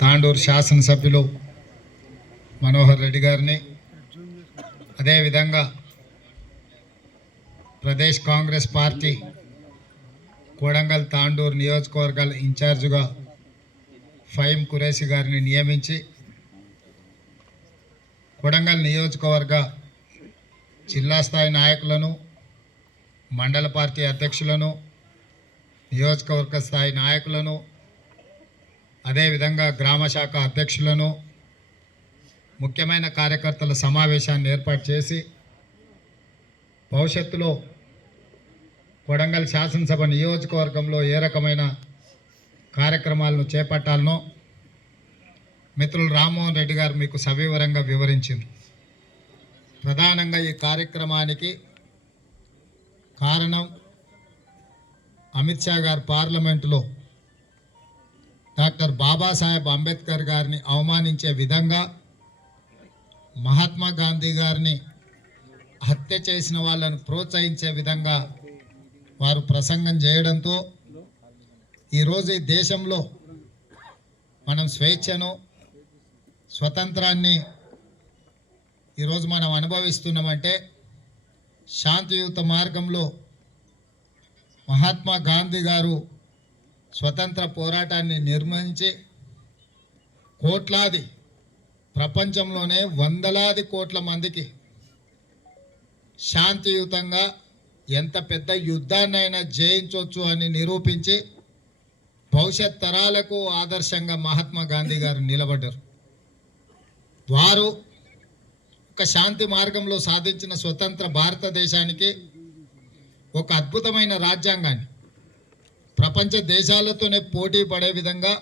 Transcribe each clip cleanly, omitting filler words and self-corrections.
తాండూరు శాసనసభ్యులు మనోహర్ రెడ్డి గారిని, అదేవిధంగా ప్రదేశ్ కాంగ్రెస్ పార్టీ కొడంగల్ తాండూరు నియోజకవర్గాల ఇన్ఛార్జిగా ఫహీం ఖురేషీ గారిని నియమించి కొడంగల్ నియోజకవర్గ జిల్లా స్థాయి నాయకులను, మండల పార్టీ అధ్యక్షులను, నియోజకవర్గ స్థాయి నాయకులను, అదేవిధంగా గ్రామ శాఖ అధ్యక్షులను, ముఖ్యమైన కార్యకర్తల సమావేశాన్ని ఏర్పాటు చేసి భవిష్యత్తులో కొడంగల్ శాసనసభ నియోజకవర్గంలో ఏ రకమైన కార్యక్రమాలను చేపట్టాలనో మిత్రులు రామ్మోహన్ రెడ్డి గారు మీకు సవివరంగా వివరించారు. ప్రధానంగా ఈ కార్యక్రమానికి కారణం అమిత్ షా గారు పార్లమెంటులో డాక్టర్ బాబాసాహెబ్ అంబేద్కర్ గారిని అవమానించే విధంగా, మహాత్మా గాంధీ గారిని హత్య చేసిన వాళ్ళను ప్రోత్సహించే విధంగా వారు ప్రసంగం చేయడంతో ఈరోజు ఈ దేశంలో మనం స్వేచ్ఛను, స్వతంత్రాన్ని ఈరోజు మనం అనుభవిస్తున్నామంటే శాంతియుత మార్గంలో మహాత్మా గాంధీ గారు స్వతంత్ర పోరాటాన్ని నిర్వహించి కోట్లాది, ప్రపంచంలోనే వందలాది కోట్ల మందికి శాంతియుతంగా ఎంత పెద్ద యుద్ధాన్నైనా జయించవచ్చు అని నిరూపించి భవిష్యత్ తరాలకు ఆదర్శంగా మహాత్మా గాంధీ గారు నిలబడ్డారు. వారు ఒక శాంతి మార్గంలో సాధించిన స్వతంత్ర భారతదేశానికి ఒక అద్భుతమైన రాజ్యాంగాన్ని ప్రపంచ దేశాలతోనే పోటీ పడే విధంగా,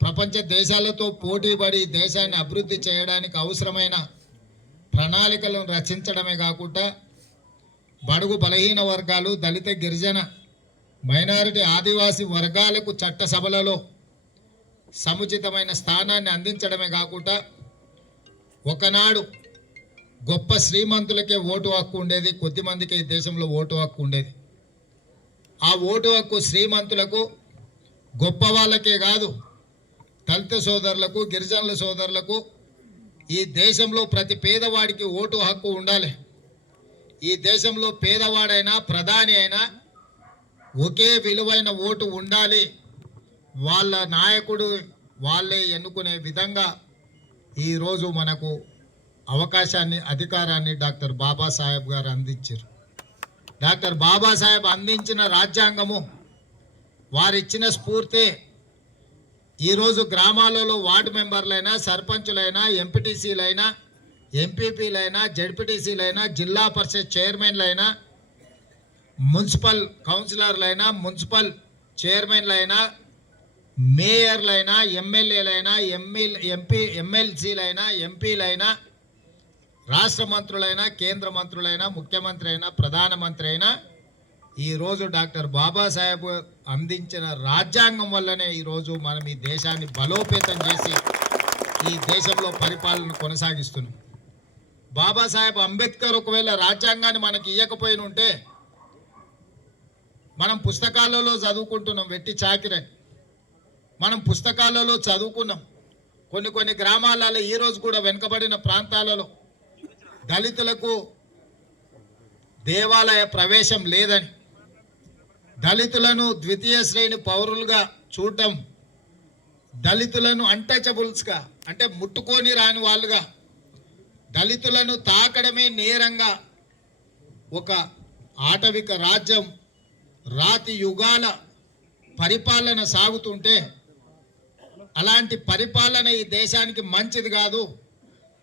ప్రపంచ దేశాలతో పోటీ పడి దేశాన్ని అభివృద్ధి చేయడానికి అవసరమైన ప్రణాళికలను రచించడమే కాకుండా బడుగు బలహీన వర్గాలు, దళిత, గిరిజన, మైనారిటీ, ఆదివాసీ వర్గాలకు చట్టసభలలో సముచితమైన స్థానాన్ని అందించడమే కాకుండా ఒకనాడు గొప్ప శ్రీమంతులకే ఓటు హక్కు ఉండేది, కొద్దిమందికి ఈ దేశంలో ఓటు హక్కు ఉండేది. ఆ ఓటు హక్కు శ్రీమంతులకు, గొప్ప వాళ్ళకే కాదు, దళిత సోదరులకు, గిరిజనుల సోదరులకు, ఈ దేశంలో ప్రతి పేదవాడికి ఓటు హక్కు ఉండాలి. ఈ దేశంలో పేదవాడైనా ప్రధాని అయినా ఒకే విలువైన ఓటు ఉండాలి. వాళ్ళ నాయకుడు వాళ్ళే ఎన్నుకునే విధంగా ఈరోజు మనకు అవకాశాన్ని, అధికారాన్ని డాక్టర్ బాబాసాహెబ్ గారు అందించారు. డాక్టర్ బాబాసాహెబ్ అందించిన రాజ్యాంగము, వారిచ్చిన స్ఫూర్తే ఈరోజు గ్రామాలలో వార్డు మెంబర్లైనా, సర్పంచులైనా, ఎంపీటీసీలైనా, ఎంపీపీలైనా, జడ్పీటీసీలైనా, జిల్లా పరిషత్ చైర్మన్లైనా, మున్సిపల్ కౌన్సిలర్లైనా, మున్సిపల్ చైర్మన్లైనా, మేయర్లైనా, ఎమ్మెల్యేలైనా, ఎమ్మెల్సీలైనా, ఎంపీలైనా, రాష్ట్ర మంత్రులైనా, కేంద్ర మంత్రులైనా, ముఖ్యమంత్రి అయినా, ప్రధానమంత్రి అయినా ఈరోజు డాక్టర్ బాబాసాహెబ్ అందించిన రాజ్యాంగం వల్లనే ఈరోజు మనం ఈ దేశాన్ని బలోపేతం చేసి ఈ దేశంలో పరిపాలన కొనసాగిస్తున్నాం. బాబాసాహెబ్ అంబేద్కర్ ఒకవేళ రాజ్యాంగాన్ని మనకి ఇవ్వకపోయిన ఉంటే మనం పుస్తకాలలో చదువుకుంటున్నాం, వెట్టి చాకిరని మనం పుస్తకాలలో చదువుకున్నాం. కొన్ని గ్రామాలలో ఈరోజు కూడా వెనుకబడిన ప్రాంతాలలో దళితులకు దేవాలయ ప్రవేశం లేదని, దళితులను ద్వితీయ శ్రేణి పౌరులుగా చూడటం, దళితులను అన్టచబుల్స్గా అంటే ముట్టుకొని రాని వాళ్ళుగా, దళితులను తాకడమే నేరంగా ఒక ఆటవిక రాజ్యం రాతి యుగాల పరిపాలన సాగుతుంటే అలాంటి పరిపాలన ఈ దేశానికి మంచిది కాదు.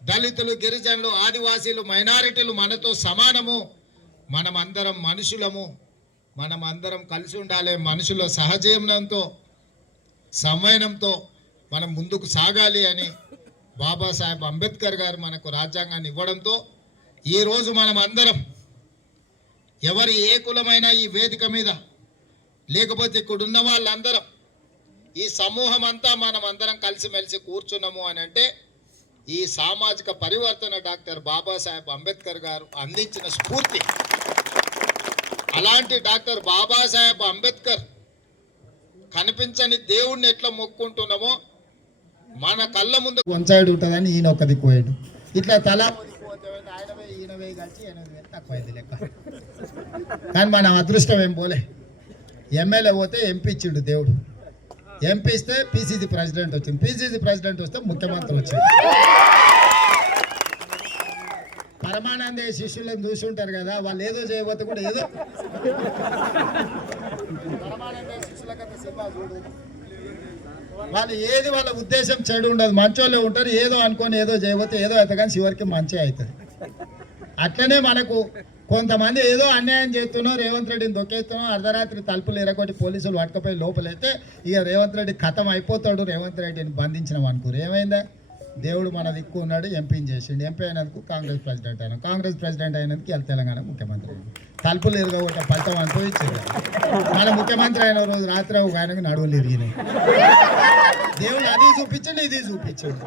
దళితులు, గిరిజనులు, ఆదివాసీలు, మైనారిటీలు మనతో సమానము, మనమందరం మనుషులము, మనమందరం కలిసి ఉండాలి, మనుషుల సహజీవనంతో సమయనంతో మనం ముందుకు సాగాలి అని బాబాసాహెబ్ అంబేద్కర్ గారు మనకు రాజ్యాంగాన్ని ఇవ్వడంతో ఈరోజు మనం అందరం ఎవరి ఏ కులమైనా ఈ వేదిక మీద, లేకపోతే ఇక్కడున్న వాళ్ళందరం, ఈ సమూహం అంతా మనం అందరం కలిసిమెలిసి కూర్చున్నాము అని అంటే ఈ సామాజిక పరివర్తన డాక్టర్ బాబాసాహెబ్ అంబేద్కర్ గారు అందించిన స్ఫూర్తి. అలాంటి డాక్టర్ బాబాసాహెబ్ అంబేద్కర్ కనిపించని దేవుణ్ణి ఎట్లా మొక్కుంటున్నామో మన కళ్ళ ముందు వన్ సైడ్ ఉంటుందని ఈయన ఒక దిక్కు పోయాడు. ఇట్లా తల ఆయన ఈయన కలిసి 8,000 తక్కువైంది లెక్క. కానీ మన అదృష్టం ఏం పోలే. ఎమ్మెల్యే పోతే ఎంపీ ఇచ్చిండు దేవుడు. ఎంపీ ఇస్తే పిసిసి ప్రెసిడెంట్ వచ్చింది. పిసిసి ప్రెసిడెంట్ వస్తే ముఖ్యమంత్రి వచ్చింది. పరమానంద శిష్యులను చూసి ఉంటారు కదా, వాళ్ళు ఏదో చేయబోతే కూడా ఏదో పరమానంద శిష్యుల కథ సినిమా చూడు. వాళ్ళు ఏది వాళ్ళ ఉద్దేశం చెడు ఉండదు, మంచోళ్ళే ఉంటారు. ఏదో అనుకొని ఏదో చేయబోతే ఏదో అయితే కానీ చివరికి మంచి అవుతుంది. అట్లనే మనకు కొంతమంది ఏదో అన్యాయం చేస్తున్నాం, రేవంత్ రెడ్డిని దొక్కేస్తున్నాం, అర్ధరాత్రి తలుపులు ఎరగొట్టి పోలీసులు పట్టుకపోయి లోపలైతే ఇక రేవంత్ రెడ్డి ఖతం అయిపోతాడు. రేవంత్ రెడ్డిని బంధించినాం అనుకోరు. ఏమైందా? దేవుడు మన దిక్కు ఉన్నాడు, ఎంపీని చేసిండు. ఎంపీ అయినందుకు కాంగ్రెస్ ప్రెసిడెంట్ అయినా, కాంగ్రెస్ ప్రెసిడెంట్ అయినందుకు ఇలా తెలంగాణ ముఖ్యమంత్రి అయింది. తలుపులు ఇరగొట్ట ఫలితం అనుభవించారు. మన ముఖ్యమంత్రి అయిన రోజు రాత్రి ఒక ఆయనకు నడువులు ఇరిగినాయి. దేవుడు అది చూపించండి, ఇది చూపించండి.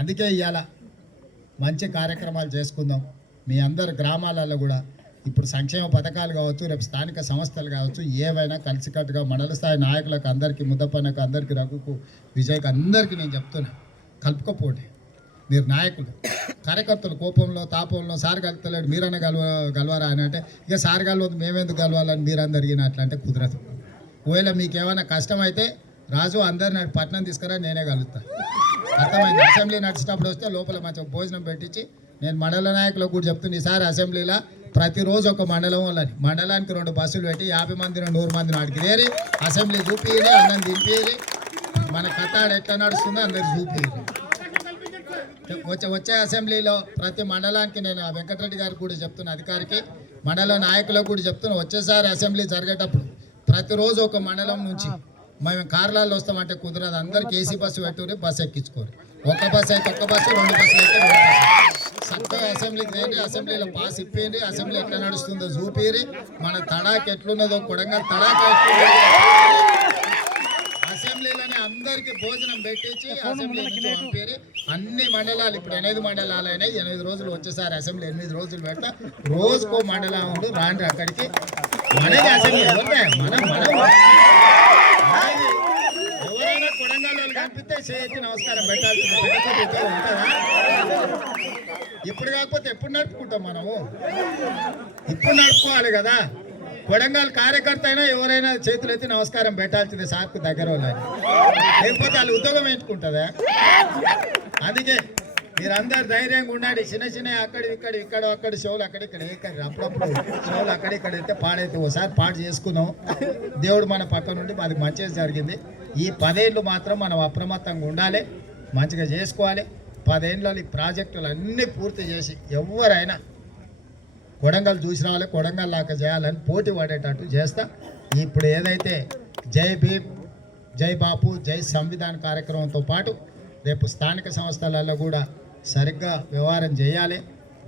అందుకే ఇవాళ మంచి కార్యక్రమాలు చేసుకుందాం. మీ అందరు గ్రామాలలో కూడా ఇప్పుడు సంక్షేమ పథకాలు కావచ్చు, రేపు స్థానిక సంస్థలు కావచ్చు, ఏవైనా కలిసికట్టుగా మండల స్థాయి నాయకులకు అందరికీ, ముద్దపన్నకు అందరికీ, రఘుకు, విజయ్కి అందరికీ నేను చెప్తున్నా, కలుపుకోపోండి. మీరు నాయకులు, కార్యకర్తలు కోపంలో తాపంలో సార్ కలుపుతలేడు మీరన్నా గలవరా అని అంటే ఇక సార్ కలవద్దు మేమెందుకు కలవాలని మీరందరూ అడిగిన అట్లా అంటే కుదరదు. ఒకవేళ మీకు ఏమైనా కష్టమైతే రాజు అందరిని పట్నం తీసుకురా, నేనే కలుగుతా. అర్థమైంది? అసెంబ్లీ నడిచినప్పుడు వస్తే లోపల మంచిగా భోజనం పెట్టించి, నేను మండల నాయకులకు కూడా చెప్తున్నా, ఈసారి అసెంబ్లీలో ప్రతిరోజు ఒక మండలం వాళ్ళని, మండలానికి 2 బస్సులు పెట్టి 50 మంది 100 మందిని ఆడికి తేరి అసెంబ్లీ చూపిరి, అన్నం తినిపిరి, మన కథాడు ఎట్లా నడుస్తుందో అందరికి చూపిరి. వచ్చే అసెంబ్లీలో ప్రతి మండలానికి నేను వెంకటరెడ్డి గారికి కూడా చెప్తున్నా, అధికారికి, మండల నాయకులకు కూడా చెప్తున్నా, వచ్చేసారి అసెంబ్లీ జరిగేటప్పుడు ప్రతిరోజు ఒక మండలం నుంచి మేము కార్లలో వస్తామంటే కుదరదు. అందరికి ఏసీ బస్సు పెట్టుకుని బస్సు ఎక్కించుకోరు. ఒక బస్సు అయితే ఒక్క బస్సు, 2 బస్సులు అయితే 2 బస్సు. చక్కగా అసెంబ్లీకి రండి, అసెంబ్లీలో పాస్ ఇప్పేయండి, అసెంబ్లీ ఎట్లా నడుస్తుందో చూపిరి, మన తడాక్ ఎట్లున్నదో కొడంగల్ తడాక ఎట్లున్నదో అసెంబ్లీలోనే అందరికి భోజనం పెట్టించి అసెంబ్లీ నుంచి పంపేరి. అన్ని మండలాలు ఇప్పుడు 8 మండలాలు అయినాయి. 8 రోజులు వచ్చేసారి అసెంబ్లీ 8 రోజులు పెడతా, రోజుకో మండలం ఉండు రాండి అక్కడికి. మనకి అసెంబ్లీ మనం ఎవరైనా కొడంగల్ వాళ్ళు కనిపిస్తే చేతి నమస్కారం పెట్టాల్సింది. ఉంటుందా? ఇప్పుడు కాకపోతే ఎప్పుడు నడుపుకుంటాం మనము? ఇప్పుడు నడుపుకోవాలి కదా. కొడంగల్ కార్యకర్త అయినా ఎవరైనా చేతులు ఎత్తి నమస్కారం పెట్టాల్సిందే సార్కు దగ్గర వాళ్ళని, లేకపోతే వాళ్ళు ఉద్యోగం ఎంచుకుంటుందా? అందుకే మీరందరు ధైర్యంగా ఉండండి. చిన్న ఇక్కడ షోలు అక్కడిక్కడ అప్పుడప్పుడు షోలు అక్కడిక్కడ అయితే పాడైతే ఓసారి పాడు చేసుకున్నాం. దేవుడు మన పక్క నుండి మాది మంచిగా జరిగింది. ఈ 10 ఏళ్ళు మాత్రం మనం అప్రమత్తంగా ఉండాలి, మంచిగా చేసుకోవాలి. 10 ఏళ్ళలో ఈ ప్రాజెక్టులు అన్నీ పూర్తి చేసి ఎవరైనా కొడంగల్ చూసి రావాలి, కొడంగల్ లాగా చేయాలని పోటీ పడేటట్టు చేస్తా. ఇప్పుడు ఏదైతే జై భీమ్, జై బాపు, జై సంవిధాన్ కార్యక్రమంతో పాటు రేపు స్థానిక సంస్థలలో కూడా సరిగ్గా వ్యవహారం చేయాలి.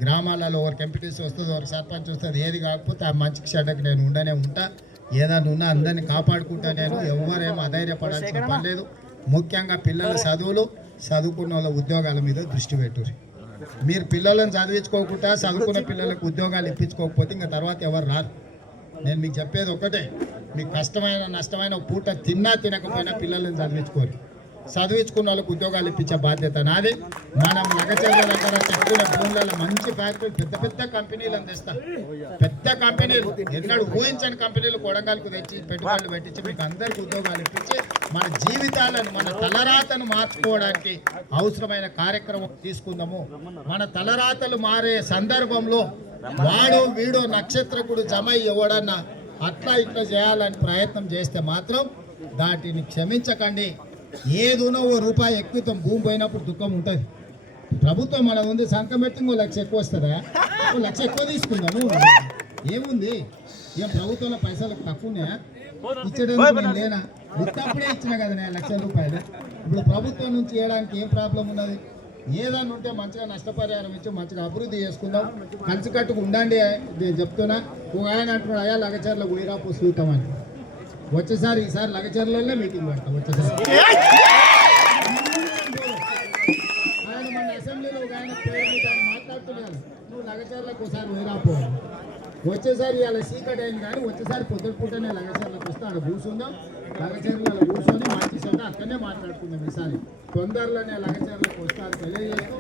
గ్రామాలలో ఒకరికి ఎంపీటీసీ వస్తుంది, ఒకరికి సర్పంచ్ వస్తుంది. ఏది కాకపోతే ఆ మంచికి చెడ్డకి నేను ఉండనే ఉంటా. ఏదైనా ఉన్నా అందరినీ కాపాడుకుంటా. నేను ఎవరేమో అధైర్యపడాల్సిన పని లేదు. ముఖ్యంగా పిల్లల చదువులు, చదువుకున్న వాళ్ళ ఉద్యోగాల మీద దృష్టి పెట్టుర్రి. మీరు పిల్లలను చదివించుకోకుండా చదువుకున్న పిల్లలకు ఉద్యోగాలు ఇప్పించుకోకపోతే ఇంకా తర్వాత ఎవరు రారు. నేను మీకు చెప్పేది ఒకటే, మీకు కష్టమైన నష్టమైన పూట తిన్నా తినకపోయినా పిల్లలను చదివించుకోరు. చదివించుకున్న వాళ్ళకు ఉద్యోగాలు ఇప్పించే బాధ్యత నాది. మనం లగచర్ల దగ్గర చెక్కుల భూములలో మంచి ఫ్యాక్టరీలు, పెద్ద కంపెనీలను తెస్తాం. పెద్ద కంపెనీలు, ఎన్నడూ ఊహించని కంపెనీలు కొడంగల్కు తెచ్చి పెట్టుబడులు పెట్టించి మీకు అందరికీ ఉద్యోగాలు ఇప్పించి మన జీవితాలను, మన తలరాతను మార్చుకోవడానికి అవసరమైన కార్యక్రమం తీసుకుందాము. మన తలరాతలు మారే సందర్భంలో వాడు వీడు నక్షత్రకుడు జమై ఎవడన్నా అట్లా ఇట్లా చేయాలని ప్రయత్నం చేస్తే మాత్రం దాటిని క్షమించకండి. ఏదునో ₹1 ఎక్కువ భూమి పోయినప్పుడు దుఃఖం ఉంటుంది. ప్రభుత్వం మన ఉంది సంతకం పెట్టి 1 లక్ష ఎక్కువ వస్తుందా? 1 లక్ష ఎక్కువ తీసుకుందాము, ఏముంది? ఏం ప్రభుత్వంలో పైసలకు తక్కువ ఉన్నాయా? ఇచ్చేటప్పుడు నేను లేనా? ఉత్తప్పుడే ఇచ్చినా కదా నేను ₹1,00,000. ఇప్పుడు ప్రభుత్వం నుంచి ఇవ్వడానికి ఏం ప్రాబ్లం ఉన్నది? ఏదన్నా ఉంటే మంచిగా నష్టపరిహారం ఇచ్చి మంచిగా అభివృద్ధి చేసుకుందాం. కలిసికట్టుకు ఉండండి. నేను చెప్తున్నా, ఒక ఆయన అంటున్నాడు, అయ్యా లగచర్ల గుడిరాపు సూతమని. వచ్చేసారి ఈసారి లగచర్లలోనే మీటింగ్ పెడతాం. వచ్చేసారి ఆయన మన అసెంబ్లీలో ఒక ఆయన మాట్లాడుతున్నాను, నువ్వు లగచర్లకు ఒకసారి గుడిరాపు. వచ్చేసారి ఇలా సీకట్ అయింది కానీ వచ్చేసారి పొద్దున పూటనే లగచర్లకు వస్తే అక్కడ కూర్చుందాం. లగచర్లలో కూర్చొని మంచి అక్కడనే మాట్లాడుకుందాం. తొందరలోనే లగచర్లకు వస్తారని తెలియజేస్తూ